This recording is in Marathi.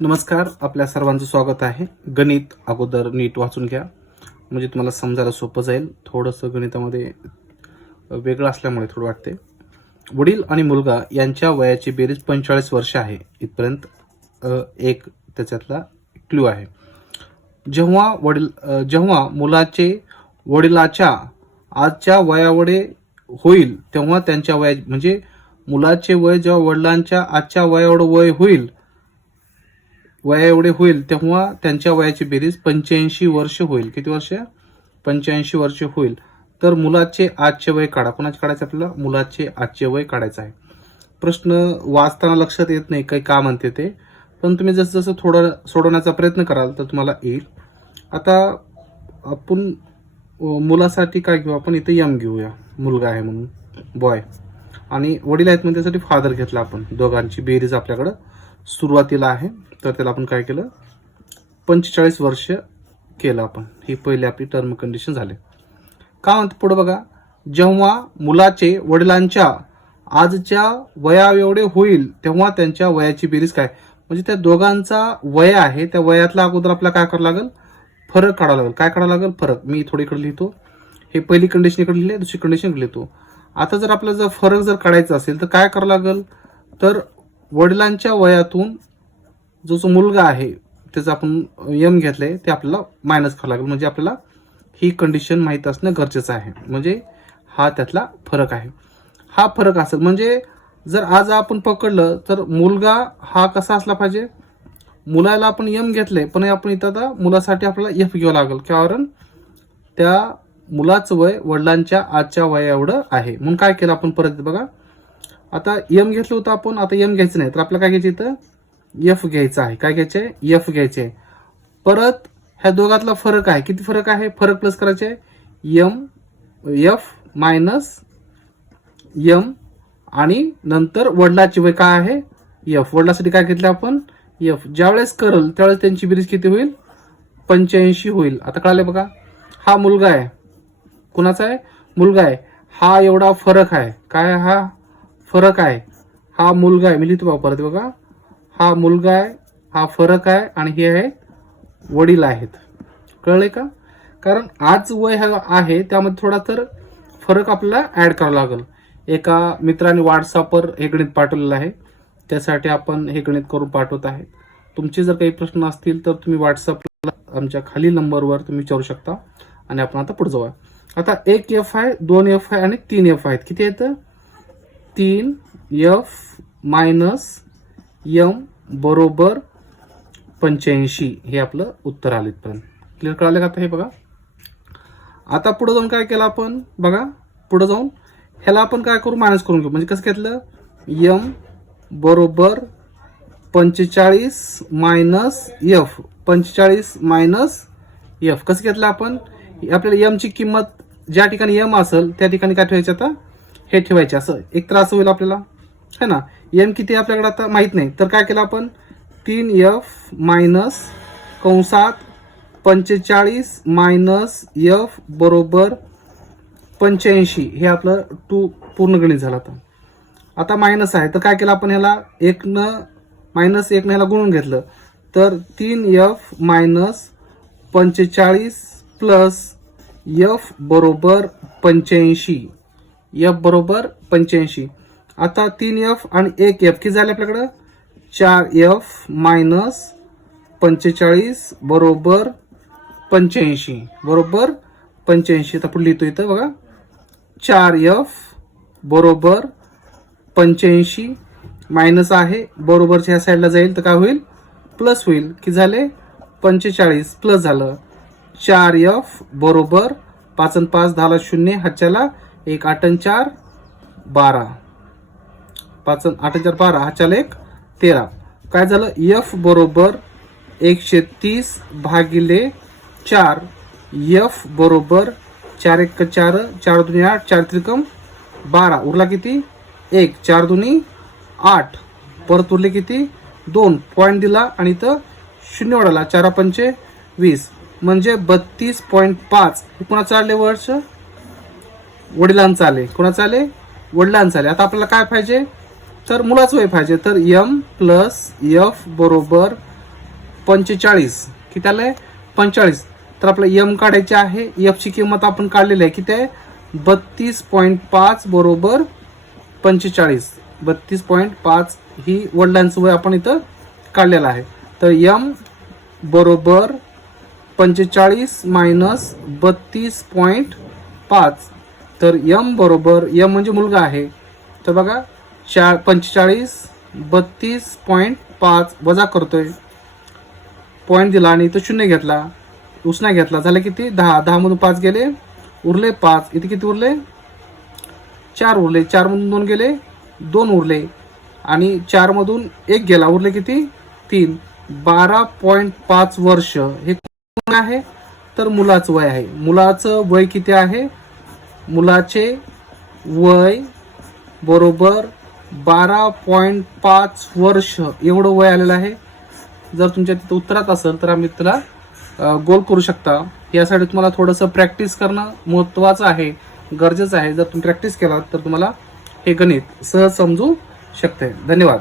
नमस्कार आपल्या सर्वांचं स्वागत आहे. गणित अगोदर नीट वाचून घ्या. म्हणजे तुम्हाला समजायला सोपं जाईल. थोडंसं गणितामध्ये वेगळं असल्यामुळे थोडं वाटते वडील आणि मुलगा यांच्या वयाची बेरीज पंचेचाळीस वर्ष आहे. इथपर्यंत एक त्याच्यातला क्ल्यू आहे. जेव्हा वडील जेव्हा मुलाचे वडिलाच्या आजच्या वयावडे होईल तेव्हा त्यांच्या वया म्हणजे मुलाचे वय जेव्हा वडिलांच्या आजच्या वयावडं वय होईल वया एवढे होईल तेव्हा त्यांच्या वयाची बेरीज पंच्याऐंशी वर्ष होईल. किती वर्ष? पंच्याऐंशी वर्ष होईल. तर मुलाचे आजचे वय काढा. कोणाचे काढायचं आपल्याला? मुलाचे आजचे वय काढायचं आहे. प्रश्न वाचताना लक्षात येत नाही काही का म्हणते ते. पण तुम्ही जसं जसं थोडं सोडवण्याचा प्रयत्न कराल तर तुम्हाला येईल. आता आपण मुलासाठी काय घेऊ? आपण इथे यम घेऊया. मुलगा आहे म्हणून. बॉय आणि वडील आहेत म्हणून त्यासाठी फादर घेतला आपण. दोघांची बेरीज आपल्याकडं सुरुवातीला आहे. तर त्याला आपण काय केलं? पंचेचाळीस वर्ष केलं आपण. ही पहिली आपली टर्म कंडिशन झाली. का म्हणते पुढं बघा? जेव्हा मुलाचे वडिलांच्या आजच्या वया एवढे होईल तेव्हा त्यांच्या वयाची बेरीज काय? म्हणजे त्या दोघांचा वय आहे त्या वयातला अगोदर आपल्याला काय करावं लागेल? फरक काढावा लागेल. काय काढावं लागेल? फरक. मी थोडीकडे लिहितो. हे पहिली कंडिशन इकडे लिहिले दुसरी कंडिशन इकडे लिहितो. आता जर आपल्याला जर फरक जर काढायचा असेल तर काय करावं लागेल? तर वडिलांच्या वयातून जो जो मुलगा आहे त्याचं आपण यम आहे ते आपल्याला मायनस करावं लागेल. म्हणजे आपल्याला ही कंडिशन माहीत असणं गरजेचं आहे. म्हणजे हा त्यातला फरक आहे. हा फरक असेल म्हणजे जर आज आपण पकडलं तर मुलगा हा कसा असला पाहिजे? मुलाला आपण यम घेतलंय पण आपण इथं आता मुलासाठी आपल्याला एफ घ्यावं लागेल. कारण त्या मुलाचं वय वडिलांच्या आजच्या वया एवढं आहे. म्हणून काय केलं आपण परत बघा. आता यम घेतलं होतं आपण आता यम घ्यायचं नाही. तर आपल्याला काय घ्यायचं इथं? एफ घ्यायचा आहे. काय घ्यायचं? आहे एफ घ्यायचे. आहे परत ह्या दोघातला फरक आहे. किती फरक आहे? फरक प्लस करायचे. आहे यम एफ मायनस यम आणि नंतर वडिलाची वय काय आहे? एफ वडिलासाठी काय घेतलं आपण? एफ ज्यावेळेस करल त्यावेळेस त्यांची बेरीज किती होईल? पंच्याऐंशी होईल. आता कळाले बघा. हा मुलगा आहे. कुणाचा आहे? मुलगा आहे. हा एवढा फरक आहे. काय हा? फरक आहे. हा मुलगा आहे. मी लिहितो वापरते परत बघा. हा मुलगा आहे हा फरक आहे आणि हे आहे वडील आहेत. कळले का? कारण आज वय हा आहे त्यामध्ये थोडा तर फरक आपल्याला ऍड करावा लागेल. एका मित्राने व्हॉट्सअपवर हे गणित पाठवलेलं आहे. त्यासाठी आपण हे गणित करून पाठवत आहे. तुमचे जर काही प्रश्न असतील तर तुम्ही व्हॉट्सअपला आमच्या खाली नंबरवर तुम्ही विचारू शकता आणि आपण आता पुढे जाऊया. आता एक एफ आहे दोन एफ आहे आणि तीन एफ आहेत. किती येतं तीन एफ मायनस यम बरोबर पंच्याऐंशी हे आपलं उत्तर आलं इथपर्यंत क्लिअर कळालं का आता हे बघा? आता पुढे जाऊन काय केलं आपण? बघा पुढे जाऊन ह्याला आपण काय करू? मायनस करून घेऊ. म्हणजे कसं घेतलं? यम बरोबर पंचेचाळीस मायनस एफ पंचेचाळीस मायनस एफ कसं घेतलं आपण? आपल्याला यमची किंमत ज्या ठिकाणी यम असेल त्या ठिकाणी काय ठेवायचं आता? हे ठेवायचे. असं एक तर असं होईल आपल्याला. है ना? एम किती आपल्याकडे आता? माहीत नाही. तर काय केलं आपण? तीन एफ मायनस कंसात पंचेचाळीस मायनस एफ बरोबर पंच्याऐंशी. हे आपलं टू पूर्ण गणित झालं आता. आता मायनस आहे. तर काय केलं आपण ह्याला? एकनं मायनस एकनं ह्याला गुणून घेतलं. तर तीन एफ मायनस पंचेचाळीस प्लस एफ बरोबर पंच्याऐंशी. एफ बरोबर पंच्याऐंशी. आता तीन एफ आणि एक एफ किती झाले आपल्याकडं? चार एफ मायनस पंचेचाळीस बरोबर पंच्याऐंशी. बरोबर पंच्याऐंशी. आता पुढे लिहितो इथं बघा. चार एफ बरोबर पंच्याऐंशी मायनस आहे. बरोबरच्या ह्या साईडला जाईल तर काय होईल? प्लस होईल. की झाले? पंचेचाळीस. प्लस झालं. चार एफ बरोबर पाच आणि पाच दहाला शून्य. हाच्याला एक आठ आणि चार बारा. पाच आठ हजार बारा हा चाल एक तेरा. काय झालं? एफ बरोबर एकशे तीस भागिले चार. एफ बरोबर चार एक चार चार दुनी आठ चार त्रिकम बारा. उरला किती? एक. चार दुनी आठ. परत उरले किती? दोन. पॉईंट दिला आणि तर शून्य वाढवला चारा पंचे वीस. म्हणजे बत्तीस पॉईंट पाच. हे कुणाचं आले वर्ष वडिलांचं आले. कोणाचं आले वडिलांचं आले. आता आपल्याला काय पाहिजे? तर मुलाचं वय पाहिजे. तर एम प्लस एफ बरोबर पंचेचाळीस. किती आलंय पंचेचाळीस. तर आपलं यम काढायचे आहे. एफची किंमत आपण काढलेली आहे. किती आहे? बत्तीस पॉईंट पाच बरोबर पंचेचाळीस. बत्तीस पॉईंट पाच ही वडिलांचं वय आपण इथं काढलेलं आहे. तर यम बरोबर पंचेचाळीस मायनस बत्तीस पॉईंट पाच. तर यम बरोबर यम म्हणजे मुलगा आहे. तर बघा चार पंचेचाळीस बत्तीस पॉईंट पाच वजा करतोय. पॉईंट दिला आणि इथं शून्य घेतला. उसना घेतला. झालं किती? दहा. दहामधून पाच गेले. उरले पाच. इथे किती उरले? चार उरले. चारमधून दोन गेले. दोन उरले. आणि चारमधून एक गेला. उरले किती? तीन. बारा पॉईंट पाच वर्ष. हे कोण आहे? तर मुलाचं वय आहे. मुलाचं वय किती आहे? मुलाचे वय बरोबर बारा पॉईंट पाच वर्ष एवढं वय आलेलं आहे. जर तुमच्या तिथं उत्तरात असेल तर आम्ही त्याला गोल करू शकता. यासाठी तुम्हाला थोडंसं प्रॅक्टिस करणं महत्त्वाचं आहे गरजेचं आहे. जर तुम्ही प्रॅक्टिस केलात तर तुम्हाला हे गणित सहज समजू शकते धन्यवाद.